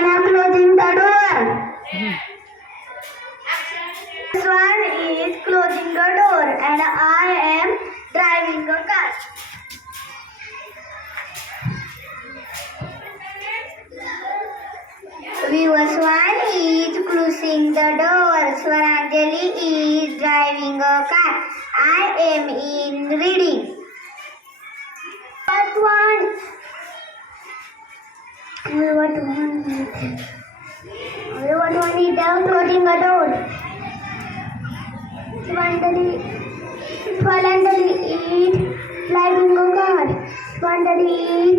am closing the door. This one is closing the door and I am driving a car. Viewers one is closing the door. Swaranjali is driving a car. I am in reading. What one? What one is closing the door. Swaranjali is driving a car. Swaranjali is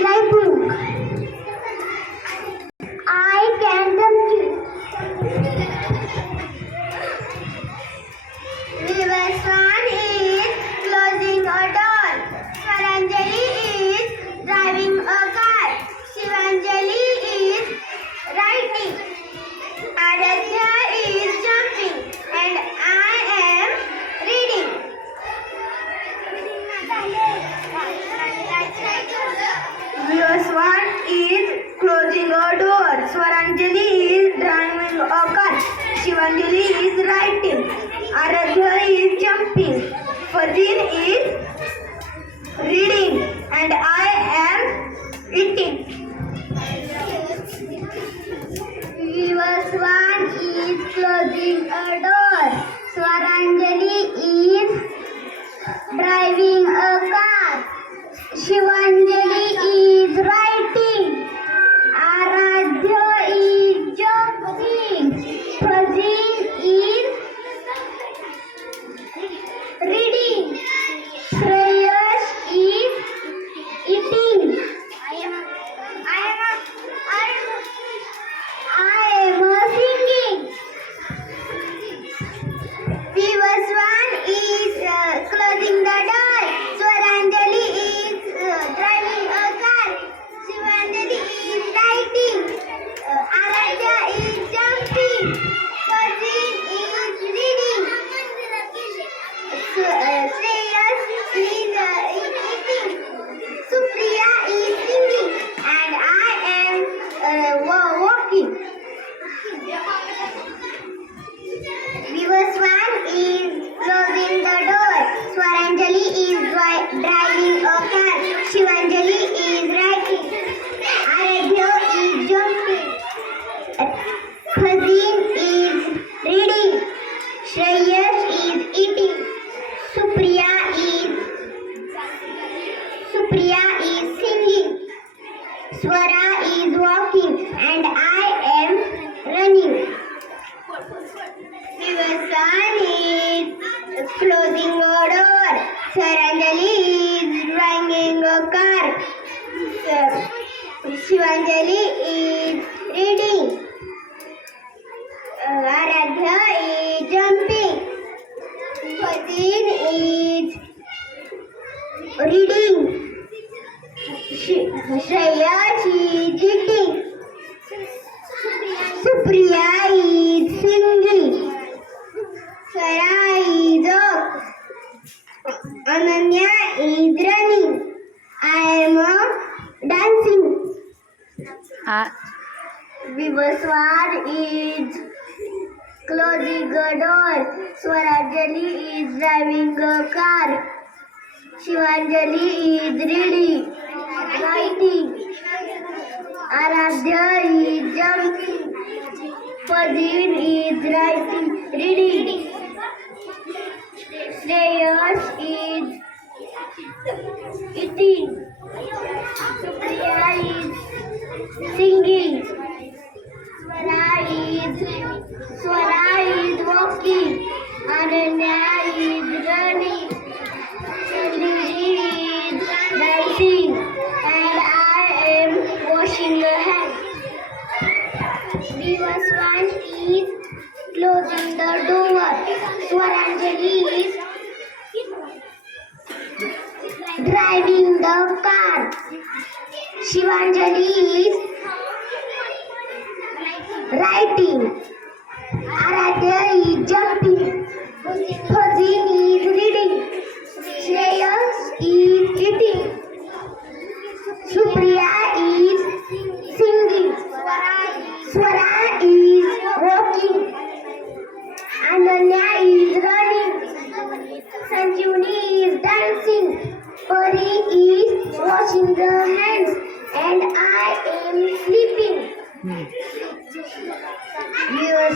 driving. I can jump. Viewers one is closing a door. Swaranjali is driving a car. Shivanjali is writing. Aradhya is jumping and I am reading. Viewers one is closing a door. Swaranjali is driving a car. Shivanjali is writing. Aradhya is jumping. Fazil is reading and I am eating. Viewers one is closing a door. Swaranjali is driving a car. Shivanjali is writing. Aradhya is jumping. Fazil is reading. Shreyas is eating. I am singing. Viewers one is closing the door. Swaranjali is driving a car. Shivanjali is writing. Aradhya is jumping. Fazil is reading. Shreyas is eating. Supriya is singing. And I am walking. Viewers one is closing the door. Swaranjali is driving a car. Shivanjali is writing. Aradhya is jumping. Fazil is reading. Shreyas is eating. Supriya is singing. Swara is walking and I am running. Viewers one is closing a door. Swaranjali is driving a car. Shivanjali is reading. Aradhya is jumping. Fazil is reading. Shreyas is eating. Supriya is singing. Swara is up. Ananya is running. I am dancing. Viewers one is closing a door. Swaranjali is driving a car. Shivanjali is reading. Writing. Aradhya is jumping. Fazil is writing, reading. Shreyas is eating. Supriya is singing. Swara is walking. Ananya is running. Lily is dancing. And I am washing the hands. Viewers one is closing the door. Swaranjali is driving the car. Shivanjali is writing. Aradhya is jumping. Fazil is reading. Shreyas is eating. Supriya is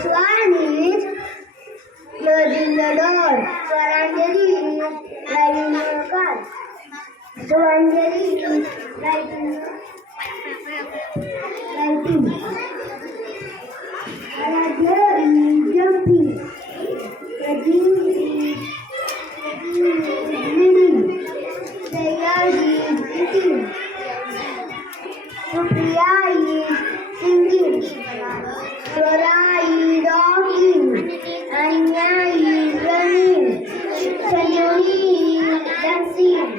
Swan is closing the door. Swaranjali is driving a car. Swaranjali is writing. Aradhya is jumping. Pradeep is reading. Sayaj is eating. Supriya is singing. Swara is walking. Anya is running. Sanjani is dancing.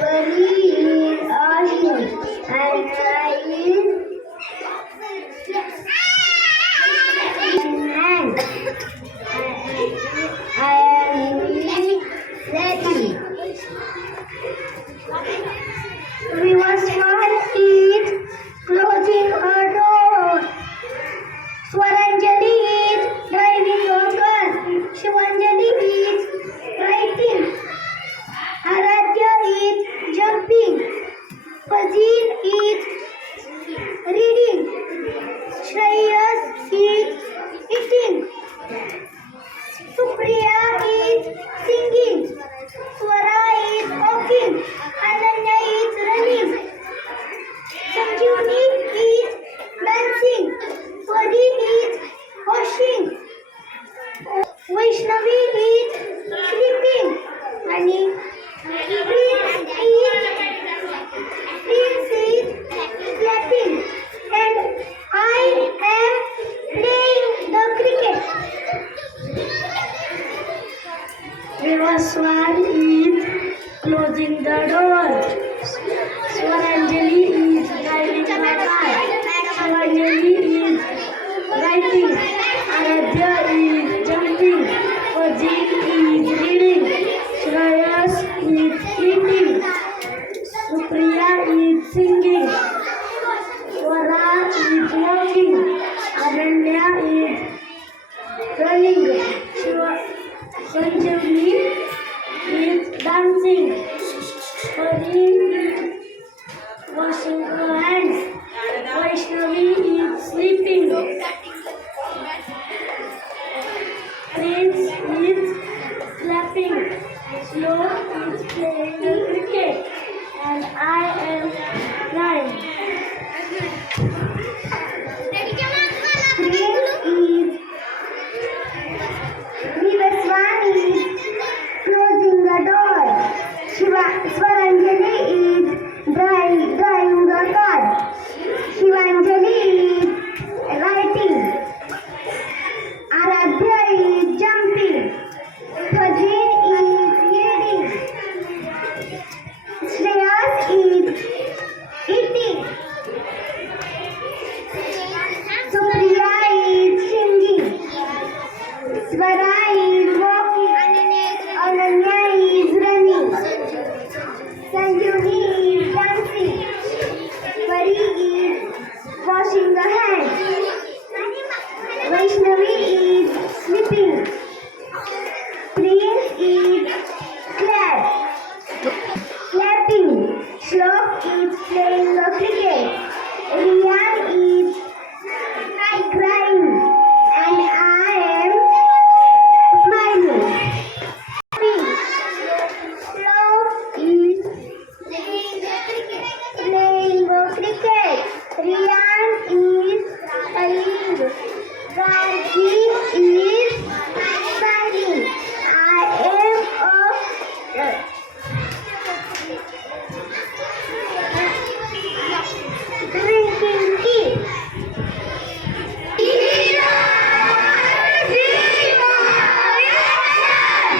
Pari is asking. And I is hand. I am ready. We must not eat closing a door. Swaranjali is driving a car. Shivanjali is writing. Aradhya is jumping. Fazil is reading. Shreyas is eating. Supriya is singing. Swara is walking. Ananya is running. Sanjuni is dancing. Pari is washing. Vaishnavi is sleeping. And Prince is clapping. And I am playing the cricket. Swan is closing the door. Swaranjali is driving a car. Swaranjali is writing. Aradhya is jumping. Fazil is reading. Shreyas is eating. Supriya is singing. Swara is walking. Ananya is running. Sanjani is dancing. Pari is washing her hands. Vaishnavi is sleeping. Prince is clapping. Slok is playing the cricket. And I am flying. Swan is closing the door. Swaranjali is driving the car. Shivanjali is writing. Aradhya is jumping. Fazil is reading. Shreyas is eating. Supriya is singing. Swara is walking. Ananya is running. Sanjuni is dancing. Pari is washing the hands. Vaishnavi is sleeping. Prince is clapping. Shlok is playing the cricket. Riyan is crying. And I am smiling. Shlok is playing the cricket. Riyan is playing. Gargi